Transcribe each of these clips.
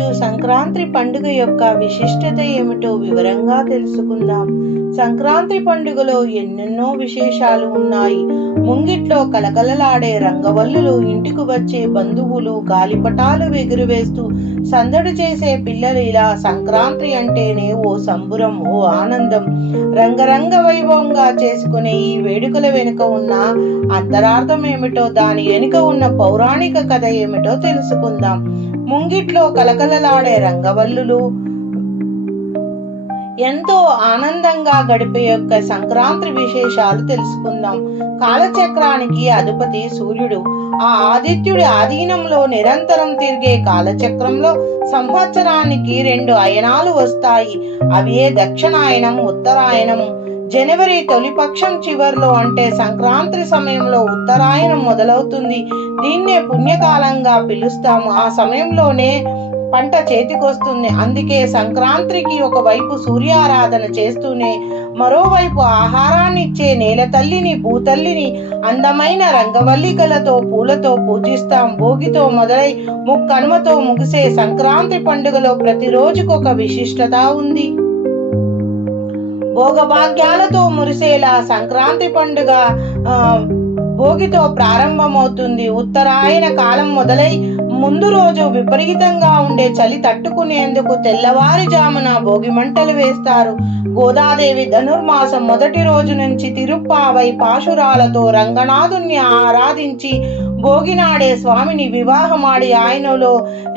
ఈరోజు సంక్రాంతి పండుగ యొక్క విశిష్టత ఏమిటో వివరంగా తెలుసుకుందాం. సంక్రాంతి పండుగలో ఎన్నెన్నో విశేషాలు ఉన్నాయి. ముంగిట్లో కలకలలాడే రంగవల్లులు, ఇంటికి వచ్చే బంధువులు గాలిపటాలు ఎగురవేస్తూ సందడి చేసే పిల్లలు, ఇలా సంక్రాంతి అంటేనే ఓ సంబురం, ఓ ఆనందం. రంగరంగ వైభవంగా చేసుకునే ఈ వేడుకల వెనుక ఉన్న అంతరార్థం ఏమిటో, దాని వెనుక ఉన్న పౌరాణిక కథ ఏమిటో తెలుసుకుందాం. ముంగిట్లో కలకలలాడే రంగవల్లులు ఎంతో ఆనందంగా గడిపే యొక్క సంక్రాంతి విశేషాలు తెలుసుకుందాం. కాలచక్రానికి అధిపతి సూర్యుడు. ఆ ఆదిత్యుడి ఆధీనంలో నిరంతరం తిరిగే కాలచక్రంలో సంవత్సరానికి 2 అయనాలు వస్తాయి. అవే దక్షిణాయనం, ఉత్తరాయణం. జనవరి తొలిపక్షం చివరిలో అంటే సంక్రాంతి సమయంలో ఉత్తరాయణం మొదలవుతుంది. దీన్నే పుణ్యకాలంగా పిలుస్తాము. ఆ సమయంలోనే పంట చేతికొస్తుంది. అందుకే సంక్రాంతికి ఒకవైపు సూర్యారాధన చేస్తూనే మరోవైపు ఆహారాన్ని ఇచ్చే నేల తల్లిని, భూతల్లిని అందమైన రంగవల్లికలతో, పూలతో పూజిస్తాం. భోగితో మొదలై ముక్కనుమతో ముగిసే సంక్రాంతి పండుగలో ప్రతిరోజుకొక విశిష్టత ఉంది. భోగభాగ్యాలతో మురిసేలా సంక్రాంతి పండుగ భోగితో ప్రారంభమవుతుంది. ఉత్తరాయణ కాలం మొదలై ముందు రోజు విపరీతంగా ఉండే చలి తట్టుకునేందుకు తెల్లవారుజామున భోగి మంటలు వేస్తారు. గోదాదేవి ధనుర్మాసం మొదటి రోజు నుంచి తిరుప్పావై పాశురాలతో రంగనాథుని ఆరాధించి భోగినాడే స్వామిని వివాహమాడి ఆయనలో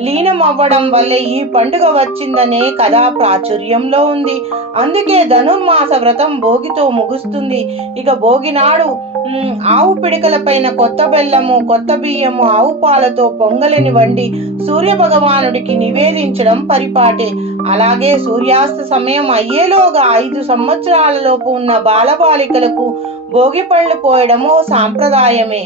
లీనమవ్వడం వల్లే ఈ పండుగ వచ్చిందనే కథ ప్రాచుర్యంలో ఉంది. అందుకే ధనుర్మాస వ్రతం భోగితో ముగుస్తుంది. ఇక భోగినాడు ఆవు పిడికల పైన కొత్త బెల్లము, కొత్త బియ్యము, ఆవు పాలతో పొంగలిని వండి సూర్య భగవానుడికి నివేదించడం పరిపాటే. అలాగే సూర్యాస్త సమయం అయ్యేలోగా 5 సంవత్సరాలలోపు ఉన్న బాలబాలికలకు భోగి పళ్ళు పోయడమో సాంప్రదాయమే.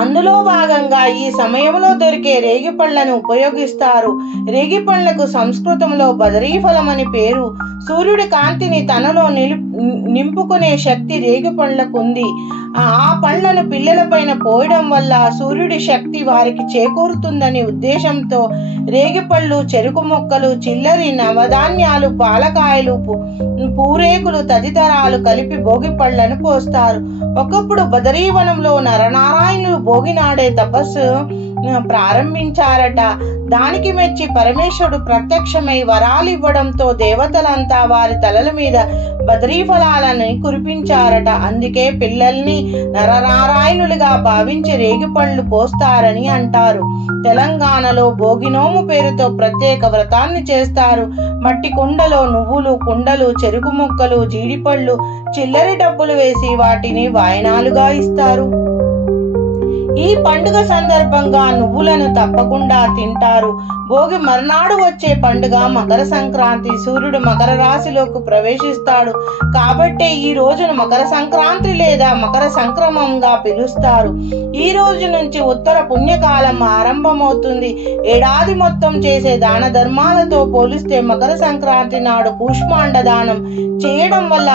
అందులో భాగంగా ఈ సమయంలో దొరికే రేగిపళ్లను ఉపయోగిస్తారు. రేగిపళ్లకు సంస్కృతంలో బదరీఫలం అని పేరు. సూర్యుడి కాంతిని తనలో నింపుకునే శక్తి రేగిపళ్లకు ఉంది. ఆ పండ్లను పిల్లలపైన పోయడం వల్ల సూర్యుడి శక్తి వారికి చేకూరుతుందని ఉద్దేశంతో రేగిపళ్ళు, చెరుకు మొక్కలు, చిల్లరి, నవధాన్యాలు, పాలకాయలు, పూరేకులు తదితరాలు కలిపి భోగి పళ్లను పోస్తారు. ఒకప్పుడు బదరీవనంలో నరనారాయణులు భోగినాడే తపస్సు ప్రారంభించారట. దానికి మెచ్చి పరమేశ్వరుడు ప్రత్యక్షమై వరాలు ఇవ్వడంతో దేవతలంతా వారి తలల మీద బదరీఫలాలని కురిపించారట. అందుకే పిల్లల్ని నరనారాయణులుగా భావించి రేగిపళ్ళు పోస్తారని అంటారు. తెలంగాణలో భోగినోము పేరుతో ప్రత్యేక వ్రతాన్ని చేస్తారు. మట్టి కుండలో నువ్వులు, కుండలు, చెరుకు ముక్కలు, జీడిపళ్ళు, చిల్లరి డబ్బులు వేసి వాటిని వాయనాలుగా ఇస్తారు. ఈ పండుగ సందర్భంగా నువ్వులను తప్పకుండా తింటారు. భోగి మర్నాడు వచ్చే పండుగ మకర సంక్రాంతి. సూర్యుడు మకర రాశిలోకి ప్రవేశిస్తాడు కాబట్టే ఈ రోజును మకర సంక్రాంతి లేదా మకర సంక్రమంగా పిలుస్తారు. ఈ రోజు నుంచి ఉత్తర పుణ్యకాలం ఆరంభమవుతుంది. ఏడాది మొత్తం చేసే దాన ధర్మాలతో పోలిస్తే మకర సంక్రాంతి నాడు కూష్మాండ దానం చేయడం వల్ల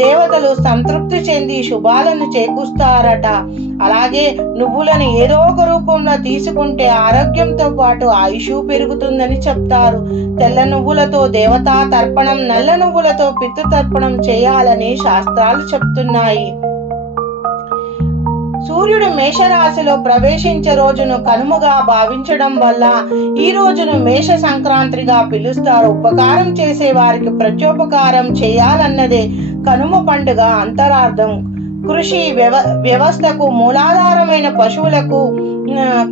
దేవతలు సంతృప్తి చెంది శుభాలను చేకూరుస్తారట. అలాగే నువ్వులను ఏదో ఒక రూపంలో తీసుకుంటే ఆరోగ్యంతో పాటు ఆయుషు పెరుగుతుందని చెప్తారు. తెల్ల నువ్వులతో దేవతా తర్పణం, నల్ల నువ్వులతో పితృ తర్పణం చేయాలని శాస్త్రాలు చెప్తున్నాయి. సూర్యుడు మేషరాశిలో ప్రవేశించే రోజును కనుమగా భావించడం వల్ల ఈ రోజును మేష సంక్రాంతిగా పిలుస్తారు. ఉపకారం చేసే వారికి ప్రత్యోపకారం చేయాలన్నదే కనుమ పండుగ అంతరార్థం. కృషి వ్యవస్థకు మూలాధారమైన పశువులకు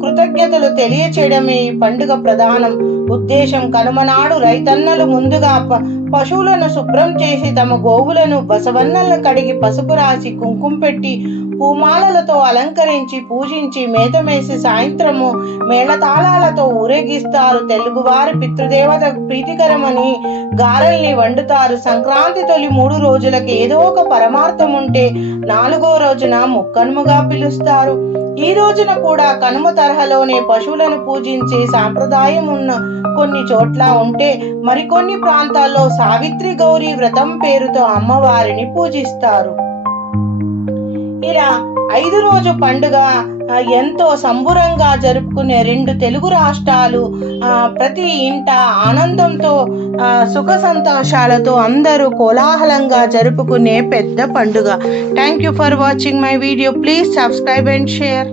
కృతజ్ఞతలు తెలియచేయడమే ఈ పండుగ ప్రధానం ఉద్దేశం. కనుమనాడు రైతన్నలు ముందుగా పశువులను శుభ్రం చేసి తమ గోవులను బసవన్నలను కడిగి పసుపు రాసి కుంకుమ పెట్టి పూమాలలతో అలంకరించి పూజించి మేతమేసి సాయంత్రము మేళతాళాలతో ఊరేగిస్తారు. తెలుగువారి పితృదేవత ప్రీతికరమని గారెల్ని వండుతారు. సంక్రాంతి తొలి 3 రోజులకు ఏదో ఒక పరమార్థం ఉంటే 4వ రోజున ముక్కనుమగా పిలుస్తారు. ఈ రోజున కూడా కనుమ తరహాలోనే పశువులను పూజించే సాంప్రదాయం ఉన్న కొన్ని చోట్ల ఉంటే మరికొన్ని ప్రాంతాల్లో సావిత్రి గౌరీ వ్రతం పేరుతో అమ్మవారిని పూజిస్తారు. ఇలా 5 రోజు పండుగ ఎంతో సంబురంగా జరుపుకునే 2 తెలుగు రాష్ట్రాలు ప్రతి ఇంట ఆనందంతో సుఖ సంతోషాలతో అందరూ కోలాహలంగా జరుపుకునే పెద్ద పండుగ. Thank you for watching my video. Please subscribe and share.